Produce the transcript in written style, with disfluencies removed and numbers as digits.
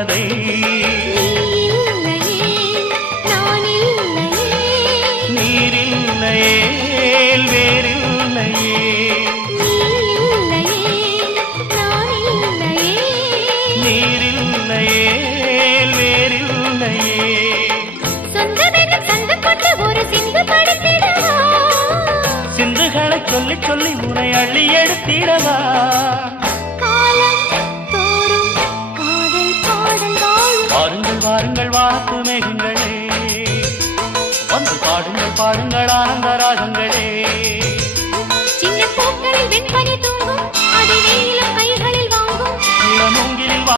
தேவதை நீரில்லையே வேறில்லையே நீரில்லையே வேறில்லையே சிந்துகளை சொல்லி சொல்லி உனை அள்ளி எடுத்திடவா வாருங்கள் வாருங்கள் வாத்து மேகங்களே வந்து பாடுங்கள் பாடுங்கள் ஆனந்த ராகங்களே சின்ன பூக்களில் வெண்பனி